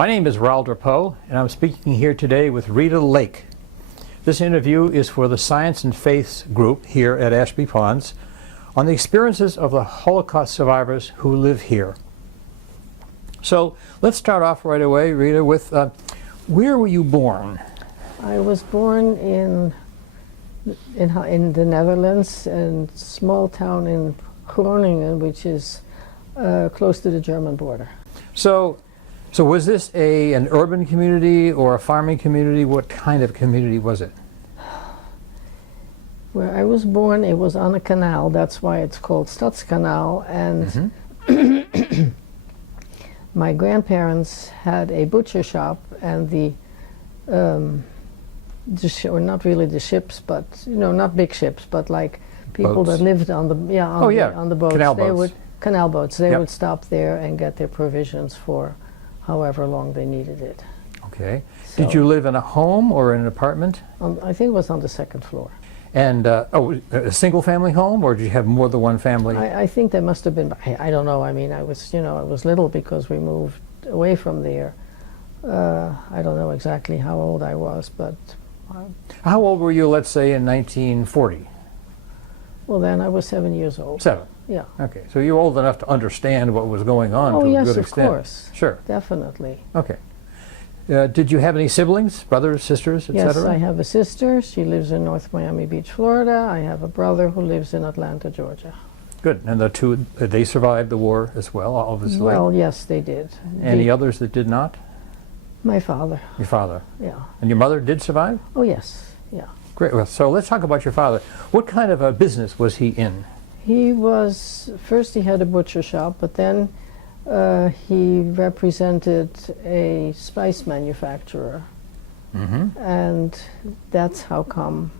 My name is Raul Drapeau, and I'm speaking here today with Rita Lake. This interview is for the Science and Faiths group here at Ashby Ponds on the experiences of the Holocaust survivors who live here. So let's start off right away, Rita, with where were you born? I was born in the Netherlands, in a small town in Groningen, which is close to the German border. So was this an urban community or a farming community? What kind of community was it? Where I was born, it was on a canal. That's why it's called Stadskanaal. And my grandparents had a butcher shop, and or not really the ships, but not big ships, but like people boats. That lived on the on the boats. Canal boats. They would stop there and get their provisions for however long they needed it. Okay. So, did you live in a home or in an apartment? I think it was on the second floor. And a single family home, or did you have more than one family? I think there must have been. I don't know. I mean, I was little because we moved away from there. I don't know exactly how old I was, but. How old were you, let's say, in 1940? Well, then I was 7 years old. 7? Yeah. Okay, so you were old enough to understand what was going on to a good extent. Oh, yes, of course. Sure. Definitely. Okay. Did you have any siblings, brothers, sisters, etc.? Yes, I have a sister. She lives in North Miami Beach, Florida. I have a brother who lives in Atlanta, Georgia. Good. And the two, they survived the war as well, obviously? Well, yes, they did. Any others that did not? My father. Your father? Yeah. And your mother did survive? Oh, yes. Yeah. Great. Well, so let's talk about your father. What kind of a business was he in? First he had a butcher shop, but then he represented a spice manufacturer. And that's how come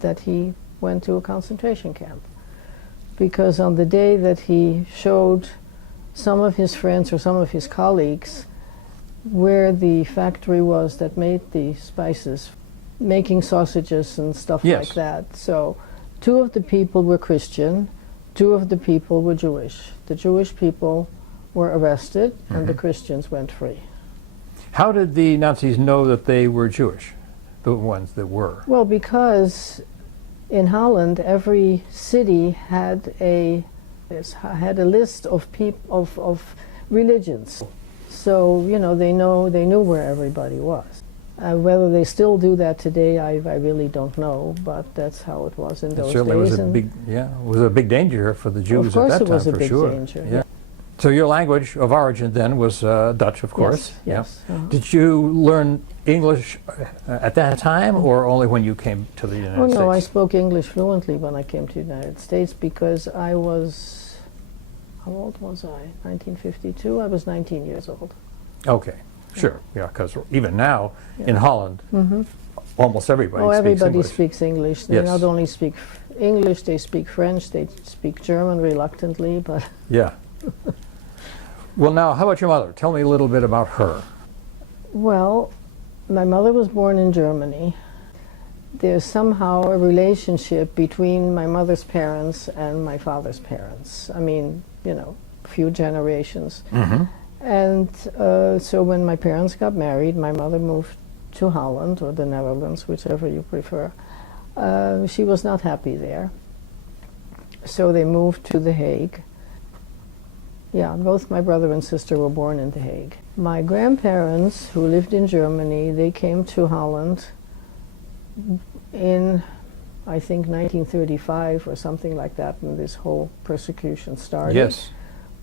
that he went to a concentration camp. Because on the day that he showed some of his friends or some of his colleagues where the factory was that made the spices, making sausages and stuff like that. So 2 of the people were Christian, 2 of the people were Jewish. The Jewish people were arrested and the Christians went free. How did the Nazis know that they were Jewish, the ones that were? Well, because in Holland, every city had a list of of religions. So they knew where everybody was. Whether they still do that today, I really don't know. But that's how it was in those days. It certainly was a big danger for the Jews at that time, for sure. Of course, it was a big danger. Yeah. So your language of origin then was Dutch, of course. Yes. Yeah. Did you learn English at that time, or only when you came to the United States? Oh no, I spoke English fluently when I came to the United States because I was. How old was I? 1952. I was 19 years old. Okay, sure. Yeah, because even now in Holland, almost everybody speaks English. They not only speak English, they speak French, they speak German reluctantly, but. Yeah. Well, now, how about your mother? Tell me a little bit about her. Well, my mother was born in Germany. There's somehow a relationship between my mother's parents and my father's parents. I mean, a few generations. And so when my parents got married, my mother moved to Holland or the Netherlands, whichever you prefer. She was not happy there. So they moved to The Hague. Yeah, both my brother and sister were born in The Hague. My grandparents, who lived in Germany, they came to Holland in, I think, 1935 or something like that, when this whole persecution started. Yes.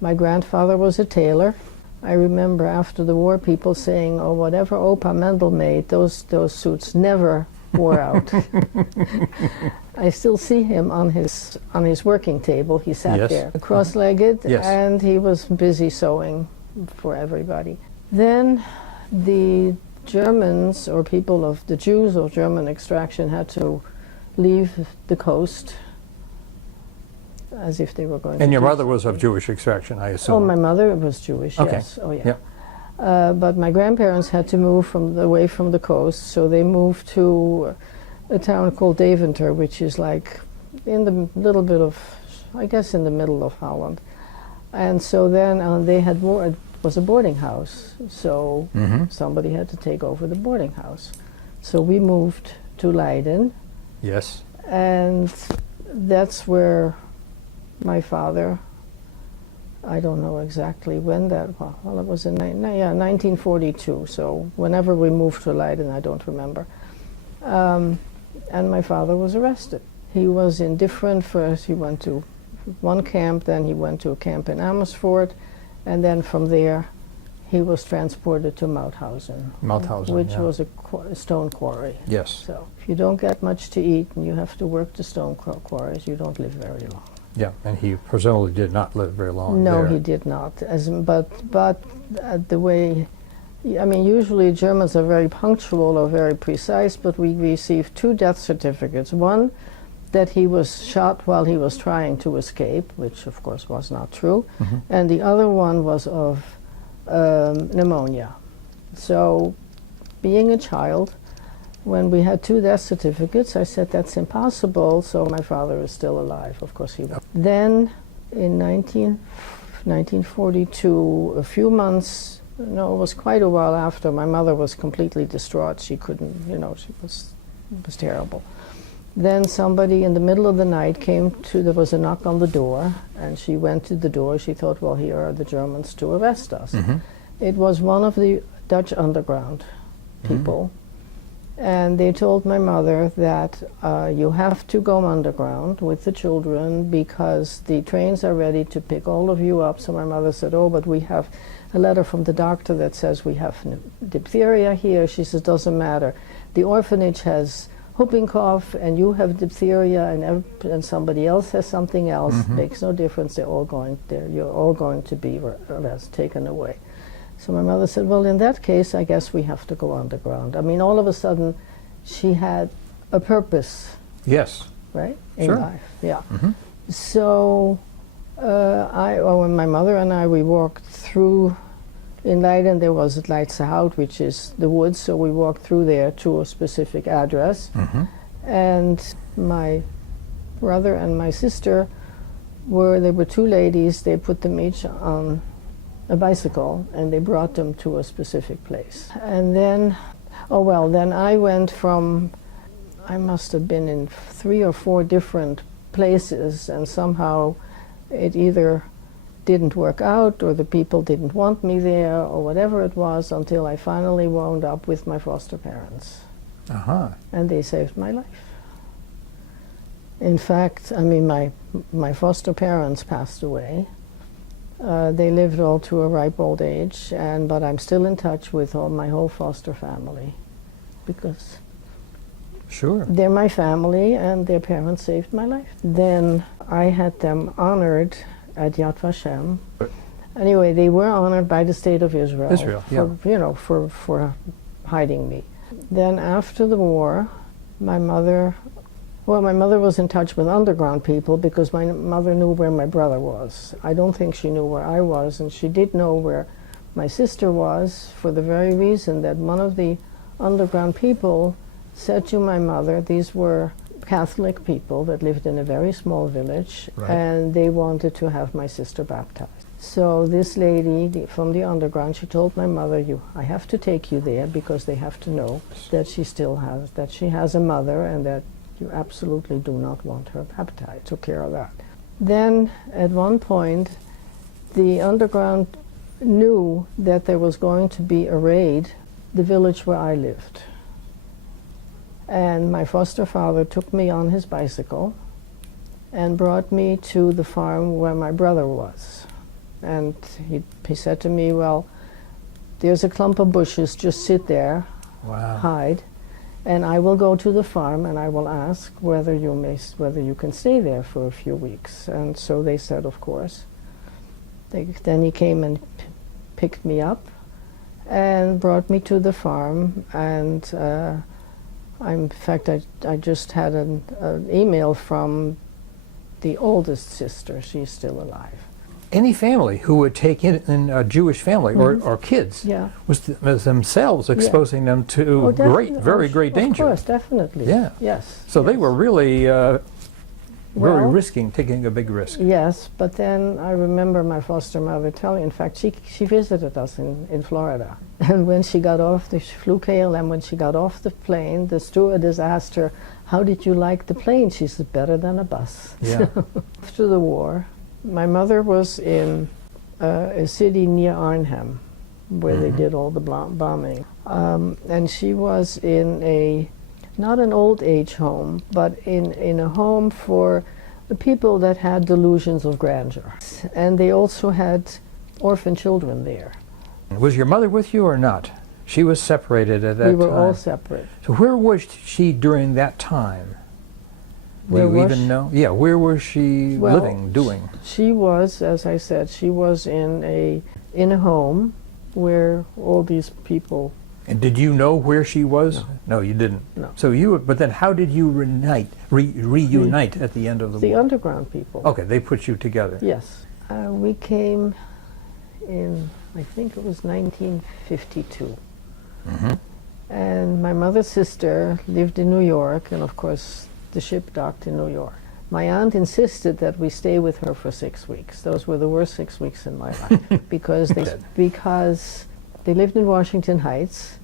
My grandfather was a tailor. I remember after the war people saying, oh, whatever Opa Mendel made, those suits never wore out. I still see him on his working table. He sat there, cross-legged, and he was busy sewing for everybody. Then the Germans, or people of the Jews of German extraction, had to leave the coast as if they were going to. And your mother was of Jewish extraction, I assume? Oh, my mother was Jewish, yes. Oh, yeah. But my grandparents had to move away from the coast, so they moved to a town called Deventer, which is like in the little bit of, I guess, in the middle of Holland. And so then they had was a boarding house, so Mm-hmm. somebody had to take over the boarding house. So we moved to Leiden, Yes. and that's where my father, I don't know exactly when that was. Well, it was in 1942. So whenever we moved to Leiden, I don't remember. And my father was arrested. He was in different. First, he went to one camp, then he went to a camp in Amersfoort, and then from there, he was transported to Mauthausen, Mauthausen, which yeah. was a stone quarry. Yes. So if you don't get much to eat and you have to work the stone quarries, you don't live very long. Yeah, and he presumably did not live very long No, there. he did not. But the way, I mean, usually Germans are very punctual or very precise, but we received 2 death certificates. One, that he was shot while he was trying to escape, which of course was not true, Mhm. and the other one was of pneumonia. So, being a child, when we had 2 death certificates, I said that's impossible, so my father is still alive. Of course he was. Then, in 1942, a few months, no, it was quite a while after, my mother was completely distraught. She couldn't, it was terrible. Then somebody in the middle of the night there was a knock on the door, and she went to the door. She thought, well, here are the Germans to arrest us. Mhm. It was one of the Dutch underground people, and they told my mother that you have to go underground with the children because the trains are ready to pick all of you up. So my mother said, oh, but we have a letter from the doctor that says we have diphtheria here. She says, doesn't matter. The orphanage has whooping cough, and you have diphtheria, and somebody else has something else. Makes no difference. You're all going to be taken away. So my mother said, well, in that case, I guess we have to go underground. I mean, all of a sudden, she had a purpose, Yes. right, Sure. in life. Yeah. Mhm. So when my mother and I, we walked through. In Leiden, there was Leidse Hout, which is the woods, so we walked through there to a specific address. Mhm. And my brother and my sister there were 2 ladies. They put them each on a bicycle, and they brought them to a specific place. And then, then I went I must have been in 3 or 4 different places, and somehow it either didn't work out, or the people didn't want me there, or whatever it was, until I finally wound up with my foster parents. Uh-huh. And they saved my life. In fact, I mean, my foster parents passed away. They lived all to a ripe old age, but I'm still in touch with my whole foster family, because Sure. they're my family, and their parents saved my life. Then I had them honored at Yad Vashem. Anyway, they were honored by the state of Israel. Israel, yeah. For hiding me. Then after the war, my mother was in touch with underground people because my mother knew where my brother was. I don't think she knew where I was, and she did know where my sister was, for the very reason that one of the underground people said to my mother, these were Catholic people that lived in a very small village, Right. and they wanted to have my sister baptized. So this lady from the underground, she told my mother, I have to take you there because they have to know that she has a mother, and that you absolutely do not want her baptized. Took care of that. Then at one point, the underground knew that there was going to be a raid, the village where I lived. And my foster father took me on his bicycle and brought me to the farm where my brother was. And he said to me, well, there's a clump of bushes, just sit there, Wow. hide, and I will go to the farm and I will ask whether you can stay there for a few weeks. And so they said, of course. Then he came and picked me up and brought me to the farm, and in fact, I just had an email from the oldest sister. She's still alive. Any family who would take in a Jewish family or kids Yeah. was themselves exposing them to Oh, very great danger. Of course, definitely. Yeah. Yes. So they yes. were really very Well, risking, taking a big risk. Yes, but then I remember my foster mother telling, in fact, she visited us in Florida. And when she got off, she flew KLM, when she got off the plane, the stewardess asked her, how did you like the plane? She said, better than a bus. Yeah. After the war, my mother was in a city near Arnhem, where they did all the bombing. And she was in not an old age home, but in a home for the people that had delusions of grandeur. And they also had orphan children there. Was your mother with you or not? She was separated at that time. We were all separate. So where was she during that time? Where Do you was even she? know? Yeah, where was she Well, living, doing? She was, as I said, she was in a home where all these people. And did you know where she was? No. No, you didn't. No. So but then how did you reunite at the end of the The war? underground people. Okay, they put you together. Yes. We came in, I think it was 1952. Mm-hmm. And my mother's sister lived in New York, and of course the ship docked in New York. My aunt insisted that we stay with her for 6 weeks. Those were the worst 6 weeks in my life because they lived in Washington Heights.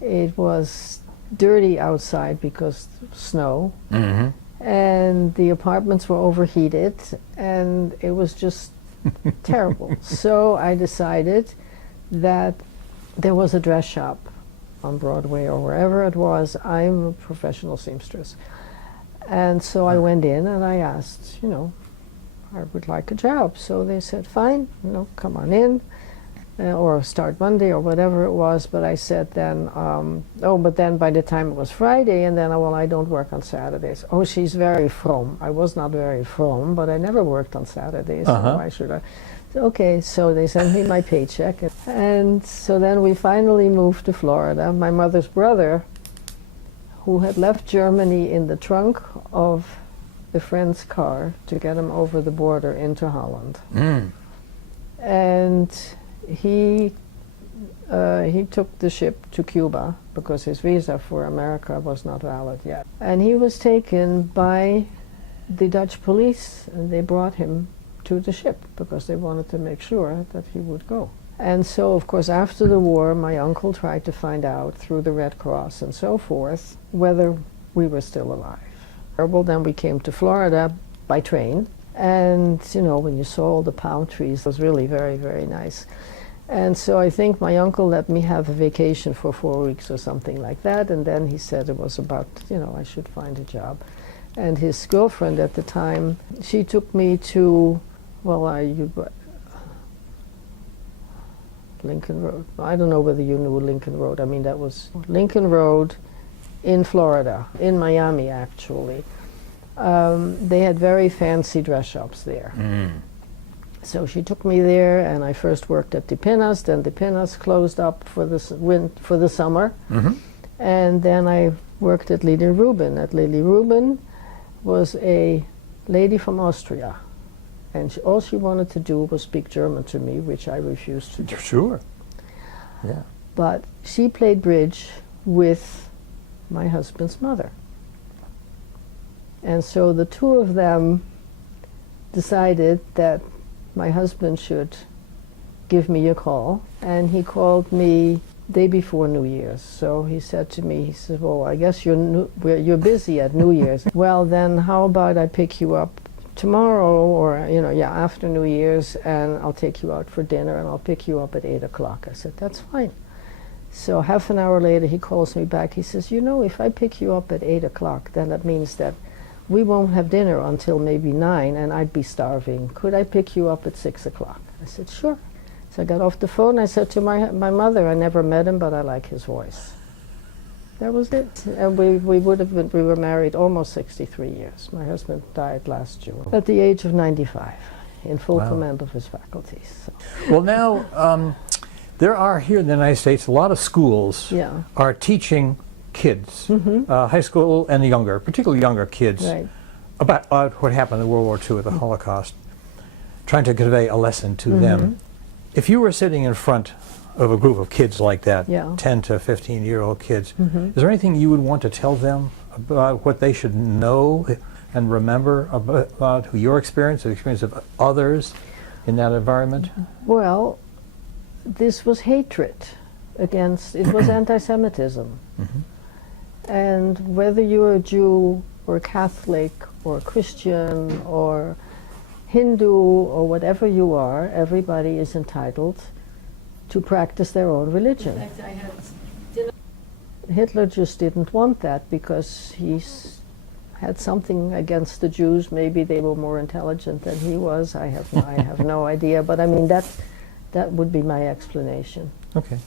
It was dirty outside because of snow, Mm-hmm. and the apartments were overheated, and it was just terrible. So I decided that there was a dress shop on Broadway or wherever it was. I'm a professional seamstress. And so I went in and I asked, I would like a job. So they said, fine, come on in, or start Monday or whatever it was. But I said then, but then by the time it was Friday, and then, I don't work on Saturdays. Oh, she's very from. I was not very from, but I never worked on Saturdays, so why should I? Okay, so they sent me my paycheck. And so then we finally moved to Florida. My mother's brother, who had left Germany in the trunk of a friend's car to get him over the border into Holland. Mm. And he took the ship to Cuba because his visa for America was not valid yet. And he was taken by the Dutch police, and they brought him to the ship because they wanted to make sure that he would go. And so, of course, after the war, my uncle tried to find out through the Red Cross and so forth whether we were still alive. Well, then we came to Florida by train, and when you saw all the palm trees, it was really very, very nice. And so I think my uncle let me have a vacation for 4 weeks or something like that, and then he said it was about, I should find a job. And his girlfriend at the time, she took me to, Lincoln Road. I don't know whether you knew Lincoln Road. I mean, that was Lincoln Road in Florida, in Miami actually. They had very fancy dress shops there. Mm. So she took me there, and I first worked at DePinnas, then DePinnas closed up for the summer. Mm-hmm. And then I worked at Lily Rubin. At Lily Rubin was a lady from Austria. And all she wanted to do was speak German to me, which I refused to do. Sure. Yeah. But she played bridge with my husband's mother. And so the two of them decided that my husband should give me a call. And he called me day before New Year's. So he said to me, he said, well, I guess you're busy at New Year's. Well, then how about I pick you up tomorrow, or after New Year's, and I'll take you out for dinner, and I'll pick you up at 8 o'clock. I said, that's fine. So half an hour later he calls me back. He says, if I pick you up at 8 o'clock, then that means that we won't have dinner until maybe 9, and I'd be starving. Could I pick you up at 6 o'clock? I said, sure. So I got off the phone. I said to my mother, I never met him, but I like his voice. That was it. And we were married almost 63 years. My husband died last June at the age of 95, in full Wow. command of his faculties. So. Well, now, there are here in the United States a lot of schools Yeah. are teaching kids, high school and younger, particularly younger kids, Right. about what happened in World War II, the Holocaust, trying to convey a lesson to them. If you were sitting in front of a group of kids like that, Yeah. 10 to 15-year-old kids, is there anything you would want to tell them about what they should know and remember about your experience, the experience of others in that environment? Well, this was hatred against, it was anti-Semitism. And whether you're a Jew or Catholic or Christian or Hindu or whatever you are, everybody is entitled to practice their own religion. In fact, I had Hitler just didn't want that because had something against the Jews. Maybe they were more intelligent than he was. I have no idea. But I mean, that would be my explanation. Okay.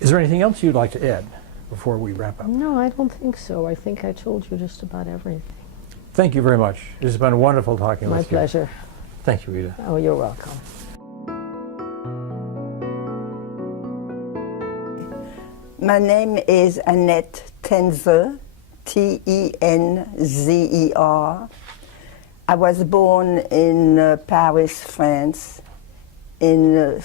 Is there anything else you'd like to add before we wrap up? No, I don't think so. I think I told you just about everything. Thank you very much. It has been wonderful talking My with you. pleasure. Thank you, Rita. Oh, you're welcome. My name is Annette Tenzer, Tenzer. I was born in Paris, France, in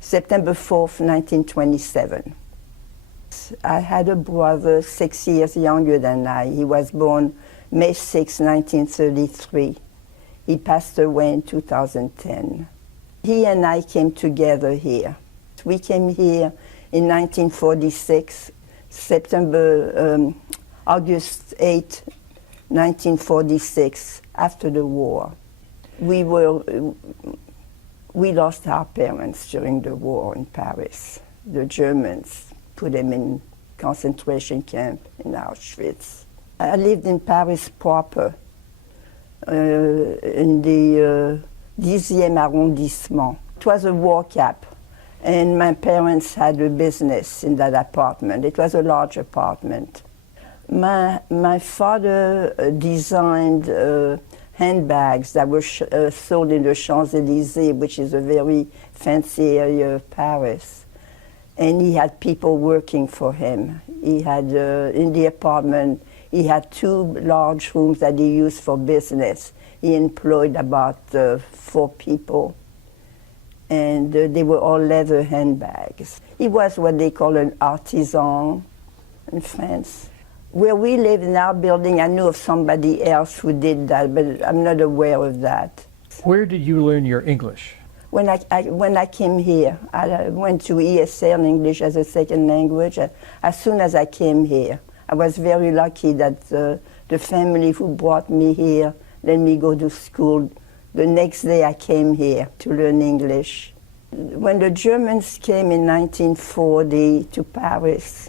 September 4th, 1927. I had a brother 6 years younger than I. He was born May 6, 1933. He passed away in 2010. He and I came together here. We came here in 1946, August 8, 1946, after the war. We lost our parents during the war in Paris. The Germans put them in concentration camp in Auschwitz. I lived in Paris proper, in the 10e arrondissement. It was a war camp. And my parents had a business in that apartment. It was a large apartment. My father designed handbags that were sold in the Champs-Élysées, which is a very fancy area of Paris. And he had people working for him. He had, in the apartment, he had 2 large rooms that he used for business. He employed about 4 people. And they were all leather handbags. He was what they call an artisan in France. Where we live in our building, I knew of somebody else who did that, but I'm not aware of that. Where did you learn your English? When I came here, I went to ESL, English as a second language. As soon as I came here, I was very lucky that the family who brought me here let me go to school. The next day I came here to learn English. When the Germans came in 1940 to Paris,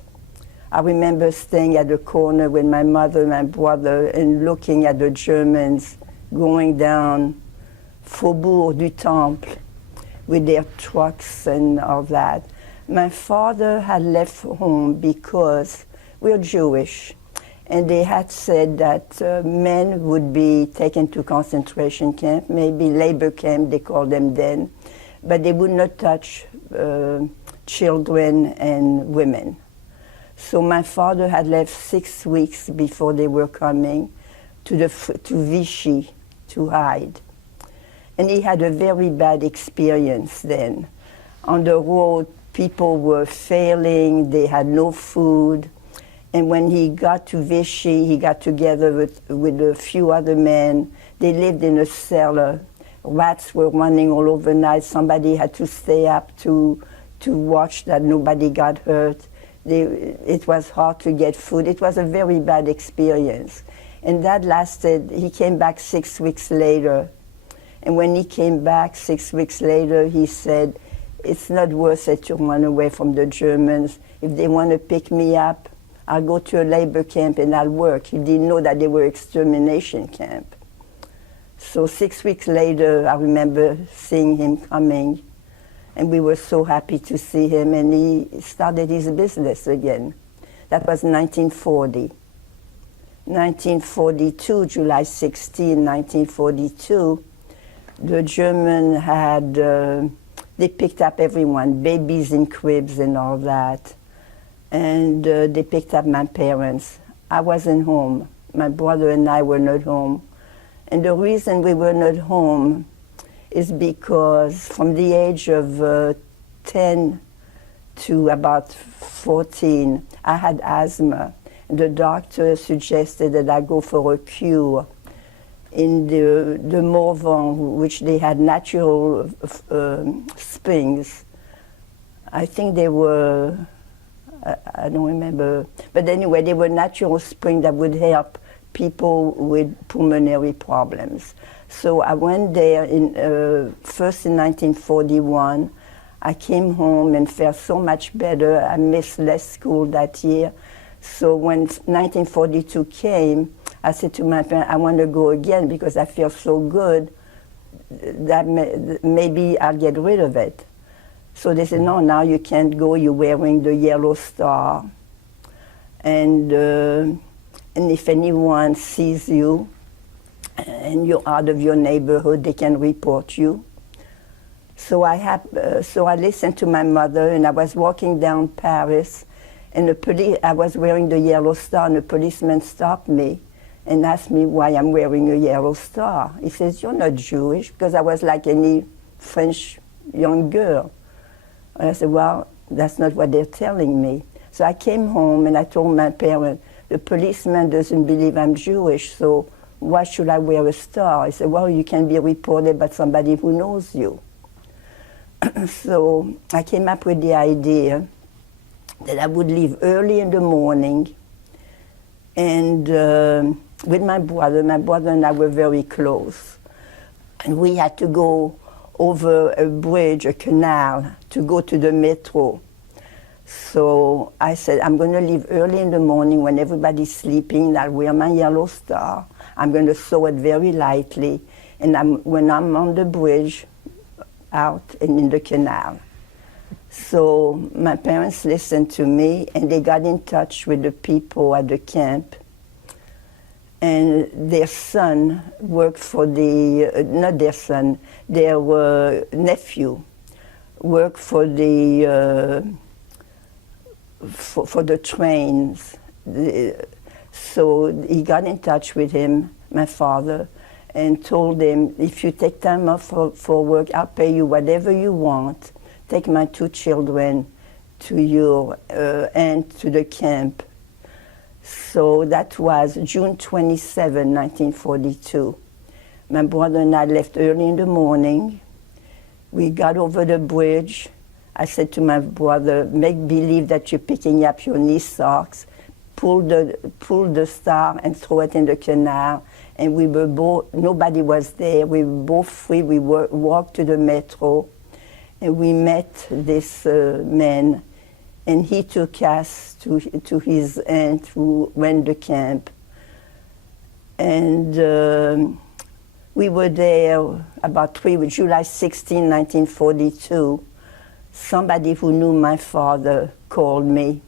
I remember staying at the corner with my mother and my brother and looking at the Germans going down Faubourg du Temple with their trucks and all that. My father had left home because we're Jewish. And they had said that men would be taken to concentration camp, maybe labor camp, they called them then, but they would not touch children and women. So my father had left 6 weeks before they were coming to Vichy to hide. And he had a very bad experience then. On the road, people were failing, they had no food. And when he got to Vichy, he got together with a few other men. They lived in a cellar. Rats were running all over night. Somebody had to stay up to watch that nobody got hurt. It was hard to get food. It was a very bad experience. And that lasted, he came back 6 weeks later. And when he came back 6 weeks later, he said, it's not worth it to run away from the Germans. If they want to pick me up, I'll go to a labor camp and I'll work. He didn't know that they were extermination camp. So 6 weeks later, I remember seeing him coming, and we were so happy to see him, and he started his business again. That was 1940. 1942, July 16, 1942, the German had, they picked up everyone, babies in cribs and all that. And they picked up my parents. I wasn't home. My brother and I were not home. And the reason we were not home is because from the age of 10 to about 14, I had asthma. The doctor suggested that I go for a cure in the Morvan, which they had natural springs. I think they were, I don't remember, but anyway, they were natural springs that would help people with pulmonary problems. So I went there first in 1941. I came home and felt so much better. I missed less school that year. So when 1942 came, I said to my parents, I want to go again because I feel so good that maybe I'll get rid of it. So they said, no, now you can't go, you're wearing the yellow star. And if anyone sees you and you're out of your neighborhood, they can report you. So I listened to my mother, and I was walking down Paris, and I was wearing the yellow star, and a policeman stopped me and asked me why I'm wearing a yellow star. He says, you're not Jewish, because I was like any French young girl. And I said, well, that's not what they're telling me. So I came home and I told my parents, the policeman doesn't believe I'm Jewish, so why should I wear a star? He said, well, you can be reported by somebody who knows you. So I came up with the idea that I would leave early in the morning, and with my brother and I were very close. And we had to go over a bridge, a canal, to go to the metro. So I said, I'm going to leave early in the morning when everybody's sleeping. I'll wear my yellow star. I'm going to sew it very lightly. And when I'm on the bridge, out and in the canal. So my parents listened to me, and they got in touch with the people at the camp. And their son worked for not their son, their nephew worked for the trains. So he got in touch with him, my father, and told him, if you take time off for work, I'll pay you whatever you want. Take my 2 children to your aunt to the camp. So that was June 27, 1942. My brother and I left early in the morning. We got over the bridge. I said to my brother, make believe that you're picking up your knee socks, pull the star and throw it in the canal. And we were both, nobody was there. We were both free. We walked to the metro, and we met this man, and he took us to his aunt who ran the camp. And we were there about July 16, 1942. Somebody who knew my father called me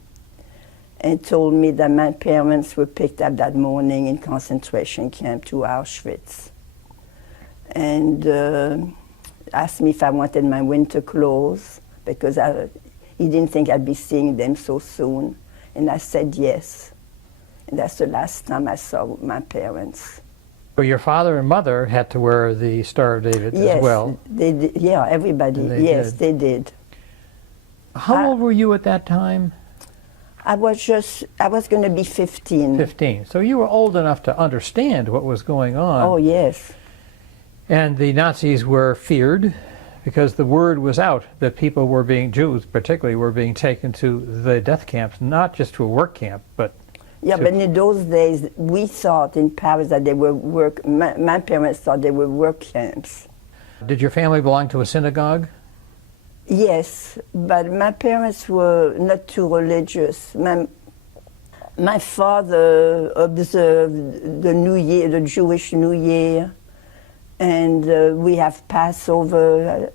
and told me that my parents were picked up that morning in concentration camp to Auschwitz. And asked me if I wanted my winter clothes, because he didn't think I'd be seeing them so soon. And I said yes. And that's the last time I saw my parents. So your father and mother had to wear the Star of David as well? They did. Yeah, everybody. Yes, they did. How old were you at that time? I was going to be 15. 15. So you were old enough to understand what was going on. Oh, yes. And the Nazis were feared because the word was out that people were being, Jews particularly, were being taken to the death camps, not just to a work camp, but... Yeah, but in those days, we thought in Paris that they were my parents thought they were work camps. Did your family belong to a synagogue? Yes, but my parents were not too religious. My father observed the New Year, the Jewish New Year, and we have Passover,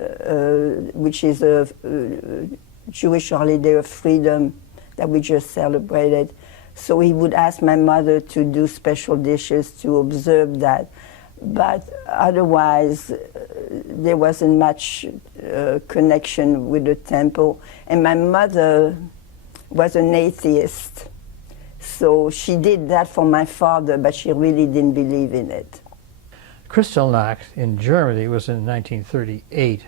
which is a Jewish holiday of freedom that we just celebrated. So he would ask my mother to do special dishes to observe that. But otherwise, there wasn't much connection with the temple. And my mother was an atheist. So she did that for my father, but she really didn't believe in it. Kristallnacht in Germany was in 1938.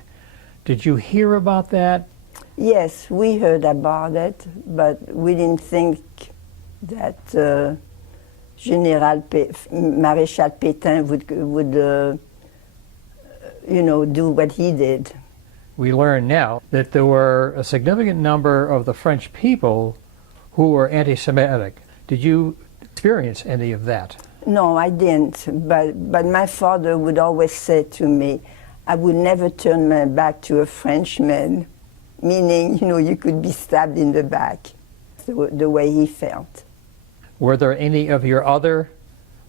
Did you hear about that? Yes, we heard about it, but we didn't think that Maréchal Pétain would do what he did. We learn now that there were a significant number of the French people who were anti-Semitic. Did you experience any of that? No, I didn't. But my father would always say to me, I would never turn my back to a Frenchman, meaning, you could be stabbed in the back, the way he felt. Were there any of your other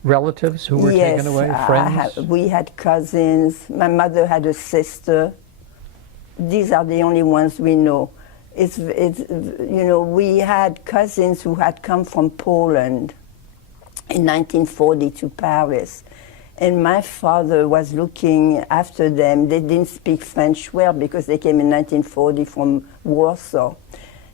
relatives who were taken away, friends? We had cousins. My mother had a sister. These are the only ones we know. We had cousins who had come from Poland in 1940 to Paris. And my father was looking after them. They didn't speak French well because they came in 1940 from Warsaw.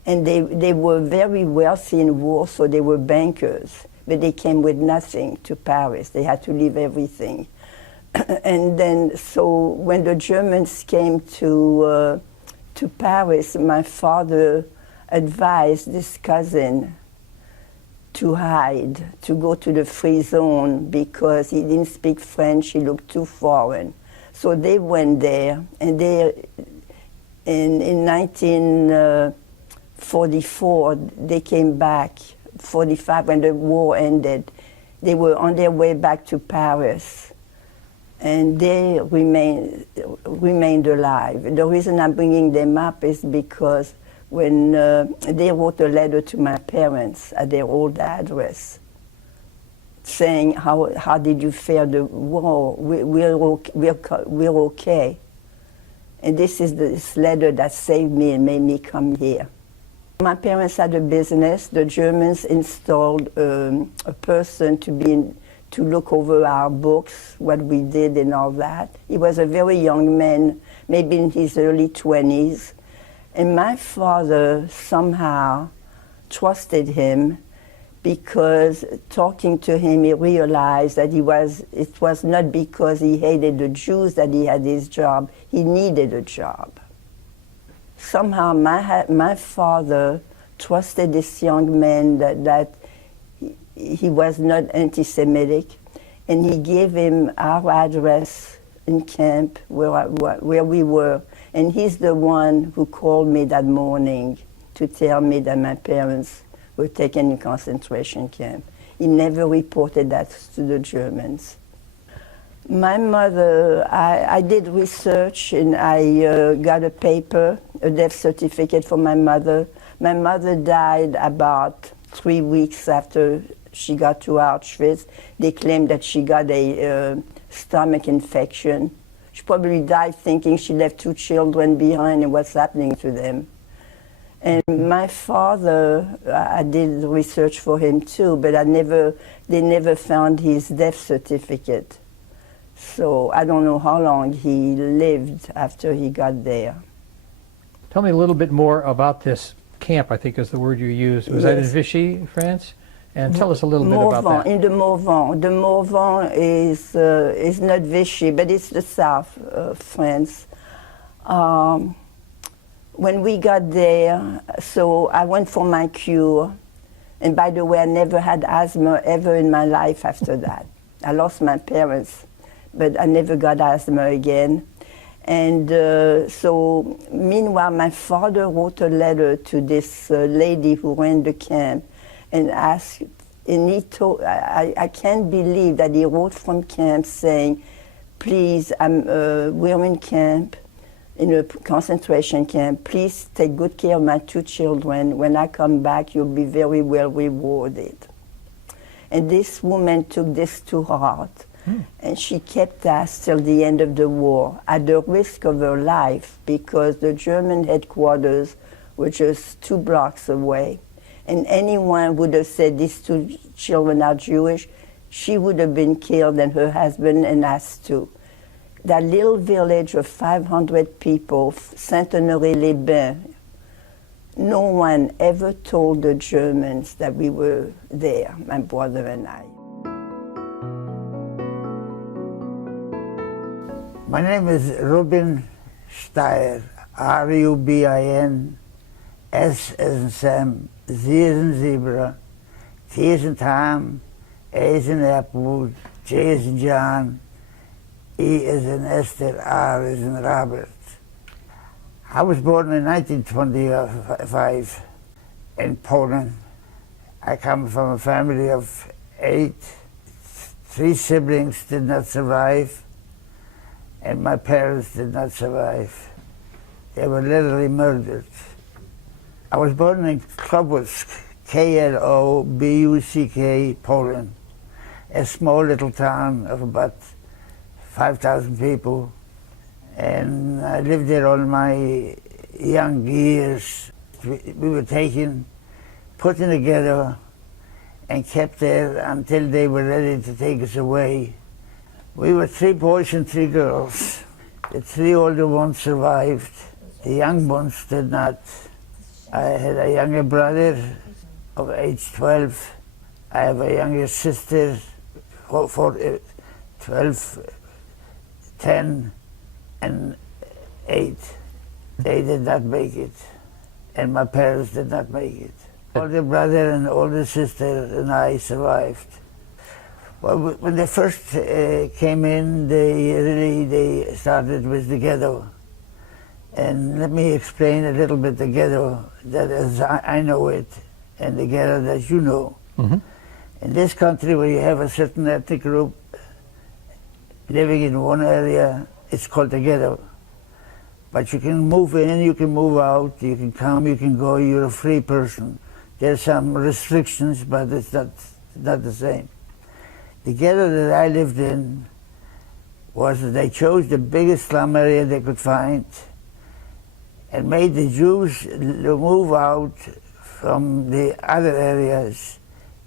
And they were very wealthy in Warsaw. They were bankers. But they came with nothing to Paris. They had to leave everything. And then, so when the Germans came to Paris, my father advised this cousin to hide, to go to the free zone because he didn't speak French, he looked too foreign. So they went there, and in 1944, they came back, 45, when the war ended. They were on their way back to Paris, and they remained alive. The reason I'm bringing them up is because when they wrote a letter to my parents at their old address, saying, how did you fare the war? We're okay. And this is this letter that saved me and made me come here. My parents had a business. The Germans installed a person to look over our books, what we did and all that. He was a very young man, maybe in his early 20s. And my father somehow trusted him because talking to him, he realized that it was not because he hated the Jews that he had his job. He needed a job. Somehow my father trusted this young man that he was not anti-Semitic, and he gave him our address in camp where we were. And he's the one who called me that morning to tell me that my parents were taken in concentration camp. He never reported that to the Germans. My mother, I did research, and I got a paper, a death certificate for my mother. My mother died about 3 weeks after she got to Auschwitz. They claimed that she got a stomach infection. She probably died thinking she left 2 children behind and what's happening to them. And my father, I did research for him too, but they never found his death certificate. So I don't know how long he lived after he got there. Tell me a little bit more about this camp, I think is the word you used. Was that in Vichy, France? And tell us a little bit about that. In the Morvan. The Morvan is not Vichy, but it's the south of France. When we got there, so I went for my cure. And by the way, I never had asthma ever in my life after that. I lost my parents, but I never got asthma again. And so meanwhile, my father wrote a letter to this lady who ran the camp and asked, and he told, I can't believe that he wrote from camp saying, please, we're in camp, in a concentration camp, please take good care of my 2 children. When I come back, you'll be very well rewarded. And this woman took this to heart, and she kept us till the end of the war, at the risk of her life, because the German headquarters were just 2 blocks away. And anyone would have said these 2 children are Jewish, she would have been killed, and her husband and us too. That little village of 500 people, Saint-Honoré-les-Bains, no one ever told the Germans that we were there, my brother and I. My name is Rubin Steyer, R-U-B-I-N, S as in Sam, Z as in zebra, T is in Tom, A is in Apple, J is in John, E is in Esther, R is in Robert. I was born in 1925 in Poland. I come from a family of 8. 3 siblings did not survive, and my parents did not survive. They were literally murdered. I was born in Klobuck, Klobuck, Poland, a small little town of about 5,000 people. And I lived there all my young years. We were taken, put in a ghetto, and kept there until they were ready to take us away. We were 3 boys and 3 girls. The 3 older ones survived. The young ones did not. I had a younger brother of age 12. I have a younger sister, 12, 10, and 8. They did not make it, and my parents did not make it. Older brother and older sister and I survived. Well, when they first came in, they started with the ghetto. And let me explain a little bit the ghetto that as I know it, and the ghetto that you know. Mm-hmm. In this country, where you have a certain ethnic group living in one area, it's called a ghetto. But you can move in, you can move out, you can come, you can go, you're a free person. There's some restrictions, but it's not the same. The ghetto that I lived in was that they chose the biggest slum area they could find and made the Jews move out from the other areas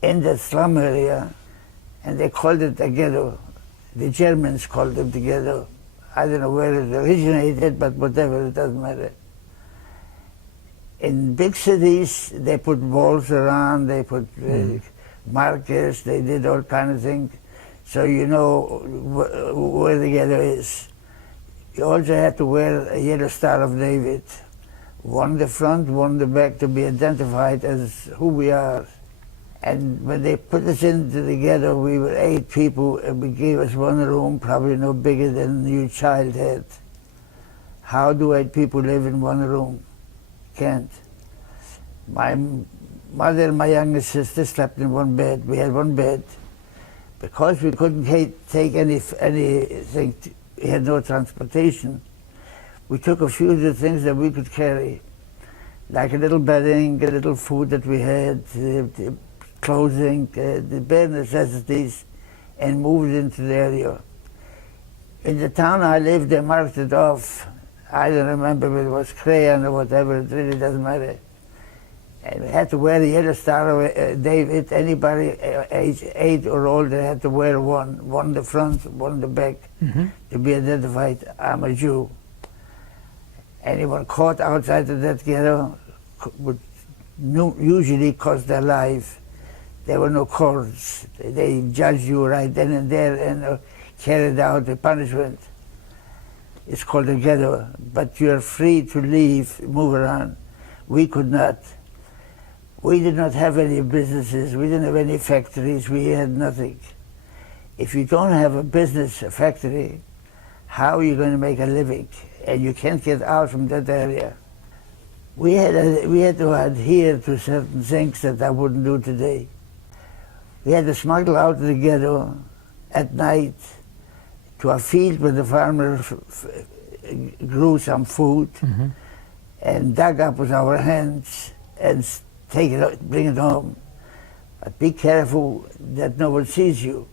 in the slum area, and they called it a ghetto. The Germans called it the ghetto. I don't know where it originated, but whatever, it doesn't matter. In big cities, they put walls around, they put markers, they did all kinds of things, so you know where the ghetto is. You also had to wear a yellow Star of David, one in the front, one in the back, to be identified as who we are. And when they put us into the ghetto, we were 8 people, and we gave us one room, probably no bigger than your child had. How do 8 people live in one room? Can't. My mother and my younger sister slept in one bed. We had one bed. Because we couldn't take anything, we had no transportation, we took a few of the things that we could carry, like a little bedding, a little food that we had, clothing, the bare necessities, and moved into the area. In the town I lived, they marked it off. I don't remember if it was crayon or whatever, it really doesn't matter. And we had to wear the yellow Star of David. Anybody age 8 or older had to wear one in the front, one in the back, to be identified. I'm a Jew. Anyone caught outside of that ghetto would usually cost their life. There were no courts. They judged you right then and there and carried out the punishment. It's called a ghetto, but you're free to leave, move around. We could not. We did not have any businesses, we didn't have any factories, we had nothing. If you don't have a business, a factory, how are you going to make a living? And you can't get out from that area. We had to adhere to certain things that I wouldn't do today. We had to smuggle out of the ghetto at night to a field where the farmer grew some food and dug up with our hands and take it out, bring it home. But be careful that no one sees you.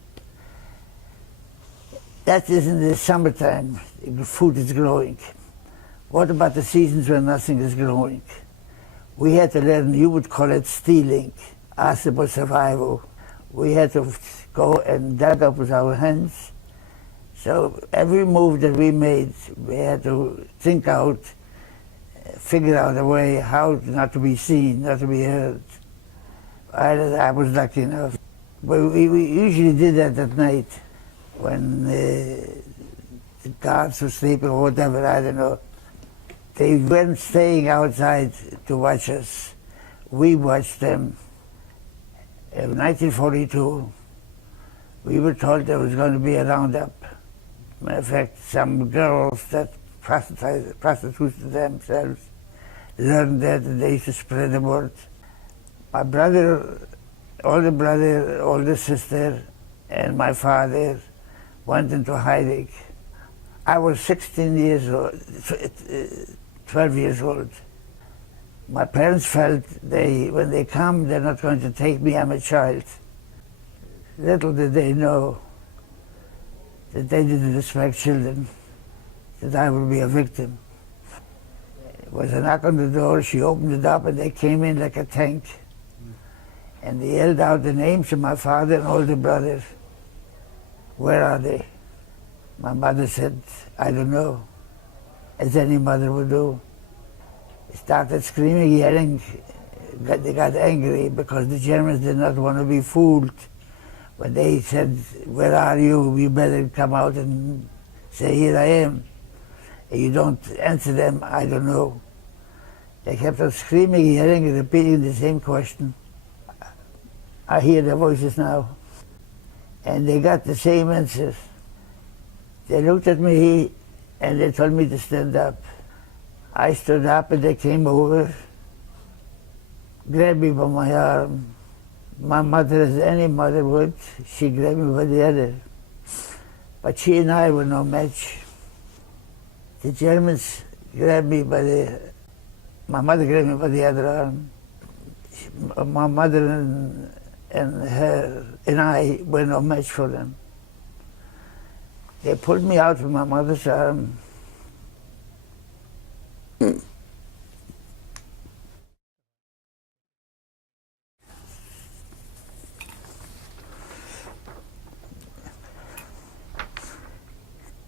That is in the summertime, food is growing. What about the seasons when nothing is growing? We had to learn, you would call it stealing, ask about survival. We had to go and dug up with our hands. So every move that we made, we had to think out, figure out a way how not to be seen, not to be heard. I was lucky enough. But we usually did that at night when the guards were sleeping or whatever, I don't know. They weren't staying outside to watch us. We watched them. In 1942, we were told there was going to be a roundup. Matter of fact, some girls that prostituted themselves learned that and they used to spread the word. My brother, older sister, and my father went into hiding. I was 16 years old, 12 years old. My parents felt when they come, they're not going to take me, I'm a child. Little did they know that they didn't respect children, that I would be a victim. It was a knock on the door, she opened it up and they came in like a tank. And they yelled out the names of my father and older brothers. Where are they? My mother said, I don't know, as any mother would do. They started screaming, yelling. They got angry because the Germans did not want to be fooled. When they said, where are you? We better come out and say, here I am. And you don't answer them, I don't know. They kept on screaming, yelling, and repeating the same question. I hear their voices now. And they got the same answers. They looked at me and they told me to stand up. I stood up and they came over, grabbed me by my arm. My mother, as any mother would, she grabbed me by the other. But she and I were no match. The Germans grabbed me by my mother grabbed me by the other arm. My mother and her and I were no match for them. They pulled me out from my mother's arm.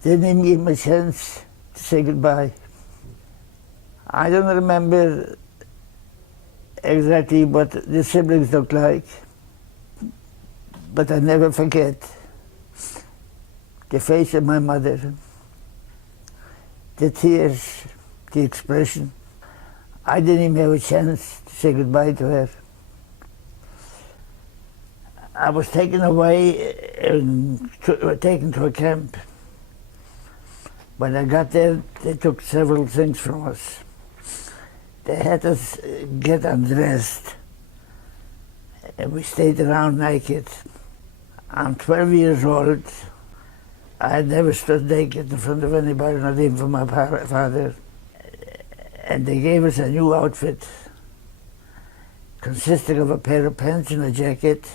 They didn't give me a chance to say goodbye. I don't remember exactly what the siblings looked like, but I never forget the face of my mother, the tears, the expression. I didn't even have a chance to say goodbye to her. I was taken away and taken to a camp. When I got there, they took several things from us. They had us get undressed, and we stayed around naked. I'm 12 years old. I had never stood naked in front of anybody, not even for my father. And they gave us a new outfit, consisting of a pair of pants and a jacket,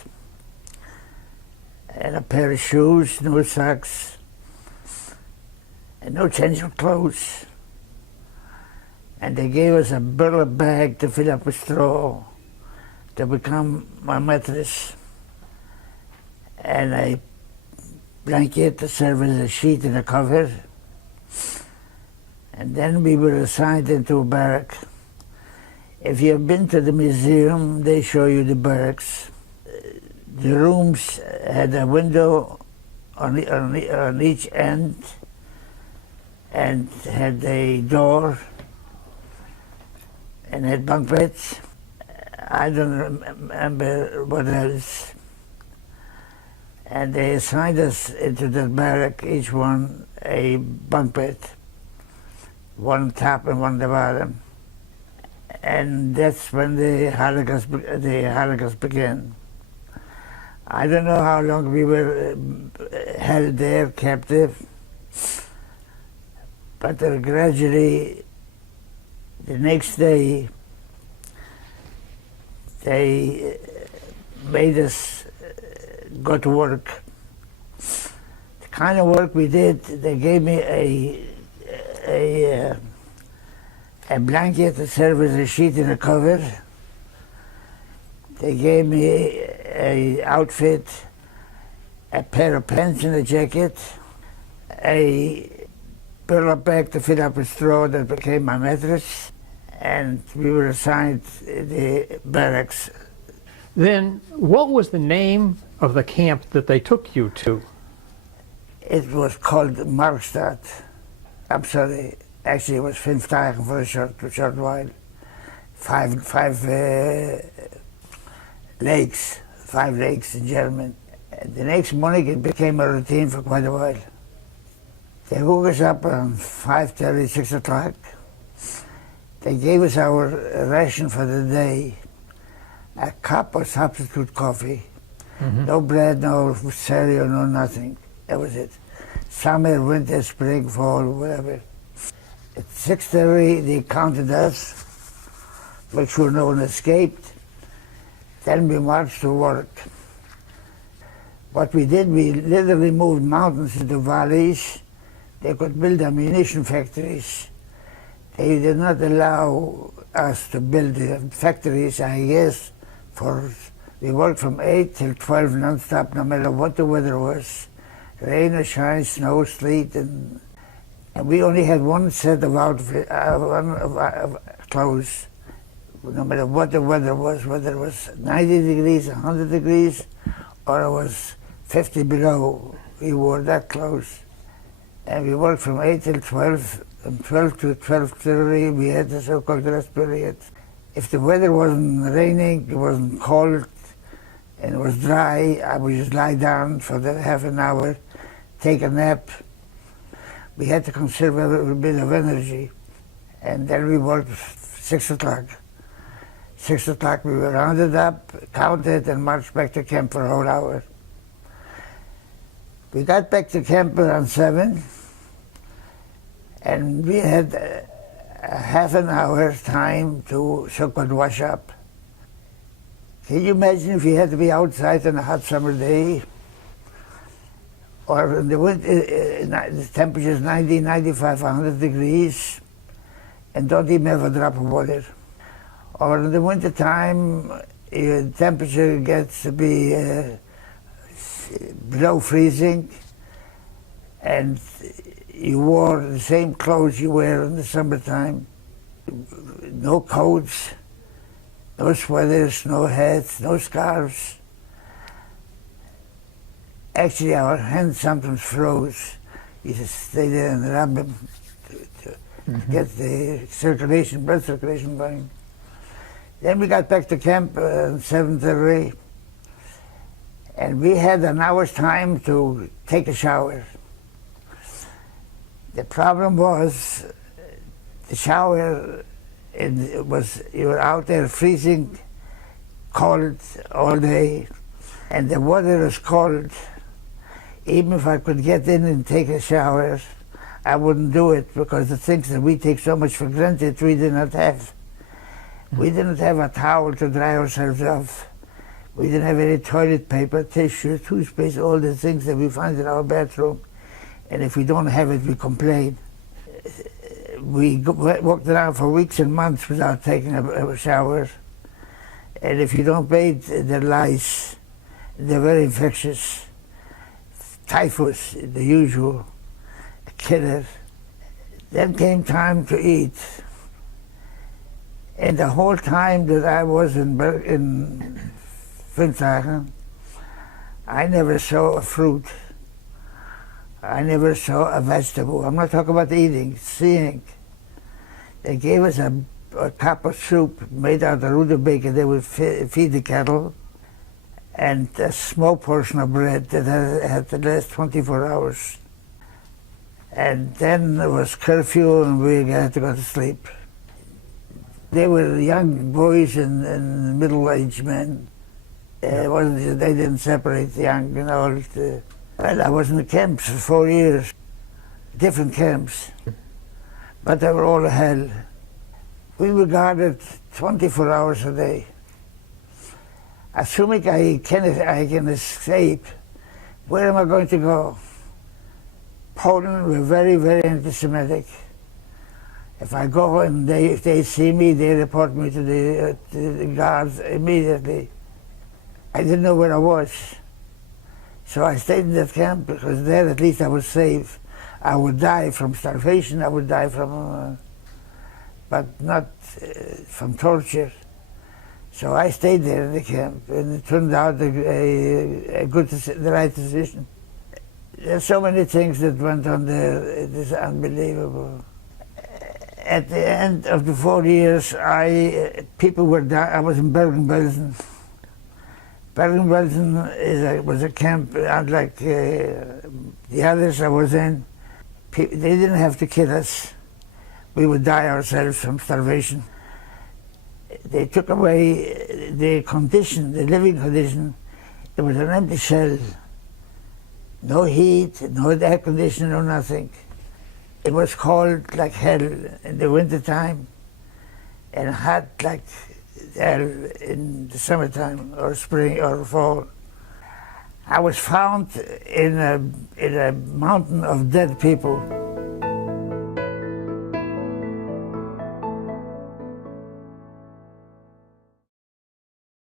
and a pair of shoes, no socks, and no change of clothes. And they gave us a burlap bag to fill up with straw to become my mattress, and a blanket to serve as a sheet and a cover. And then we were assigned into a barrack. If you've been to the museum, they show you the barracks. The rooms had a window on each end and had a door and had bunk beds. I don't remember what else. And they assigned us into that barrack, each one a bunk bed, one top and one the bottom. And that's when the Holocaust began. I don't know how long we were held there, captive, but gradually, the next day, they made us go to work. The kind of work we did, they gave me a blanket to serve as a sheet and a cover. They gave me an outfit, a pair of pants and a jacket, a burlap bag to fill up with straw that became my mattress, and we were assigned the barracks. Then, what was the name of the camp that they took you to? It was called Markstad. I'm sorry, actually it was Finstagen for a short while. Five lakes, 5 legs in German. The next morning it became a routine for quite a while. They woke us up around 5:30, 6 o'clock. They gave us our ration for the day, a cup of substitute coffee, no bread, no cereal, no nothing. That was it. Summer, winter, spring, fall, whatever. At 6:30 they counted us, make sure no one escaped. Then we marched to work. What we did, we literally moved mountains into valleys. They could build ammunition factories. They did not allow us to build the factories, I guess, we worked from 8 till 12 non-stop, no matter what the weather was. Rain or shine, snow, sleet, and we only had one set of outfit, of clothes, no matter what the weather was, whether it was 90 degrees, 100 degrees, or it was 50 below, we wore that clothes. And we worked from 8 till 12, from 12 to 12:30 we had the so-called rest period. If the weather wasn't raining, it wasn't cold, and it was dry, I would just lie down for that half an hour, take a nap. We had to conserve a little bit of energy. And then we worked 6 o'clock. 6 o'clock we were rounded up, counted, and marched back to camp for a whole hour. We got back to camp around 7, and we had a half an hour time to so-called wash up. Can you imagine if you had to be outside on a hot summer day, or in the winter, the temperature is 90, 95, 100 degrees, and don't even have a drop of water. Or in the winter time, your temperature gets to be below freezing, and you wore the same clothes you wear in the summertime. No coats, no sweaters, no hats, no scarves. Actually, our hands sometimes froze. You just stay there and rub them to get the circulation, blood circulation going. Then we got back to camp at 7:30, and we had an hour's time to take a shower. The problem was the shower, you were out there freezing cold all day, and the water was cold. Even if I could get in and take a shower, I wouldn't do it, because the things that we take so much for granted we did not have. We didn't have a towel to dry ourselves off. We didn't have any toilet paper, tissue, toothpaste, all the things that we find in our bathroom. And if we don't have it, we complain. We walked around for weeks and months without taking a shower. And if you don't bathe, they're lice. They're very infectious. Typhus, the usual killer. Then came time to eat. And the whole time that I was in Filzhagen, I never saw a fruit. I never saw a vegetable. I'm not talking about eating, seeing. They gave us a cup of soup made out of rutabaga. They would feed the cattle, and a small portion of bread that had to last 24 hours. And then there was curfew, and we had to go to sleep. They were young boys and middle-aged men. They didn't separate young and old. Well, I was in the camps for 4 years, different camps, but they were all hell. We were guarded 24 hours a day. Assuming I can escape, where am I going to go? Poland were very, very anti-Semitic. If I go and if they see me, they report me to the guards immediately. I didn't know where I was. So I stayed in that camp, because there at least I was safe. I would die from starvation, I would die from, but not from torture. So I stayed there in the camp, and it turned out the right decision. There's so many things that went on there, it is unbelievable. At the end of the 4 years, people were dying. I was in Bergen-Belsen. Bergen-Belsen was a camp, unlike the others I was in. They didn't have to kill us. We would die ourselves from starvation. They took away the condition, the living condition. It was an empty shell. No heat, no air conditioning, no nothing. It was cold like hell in the wintertime and hot like hell in the summertime or spring or fall. I was found in a mountain of dead people.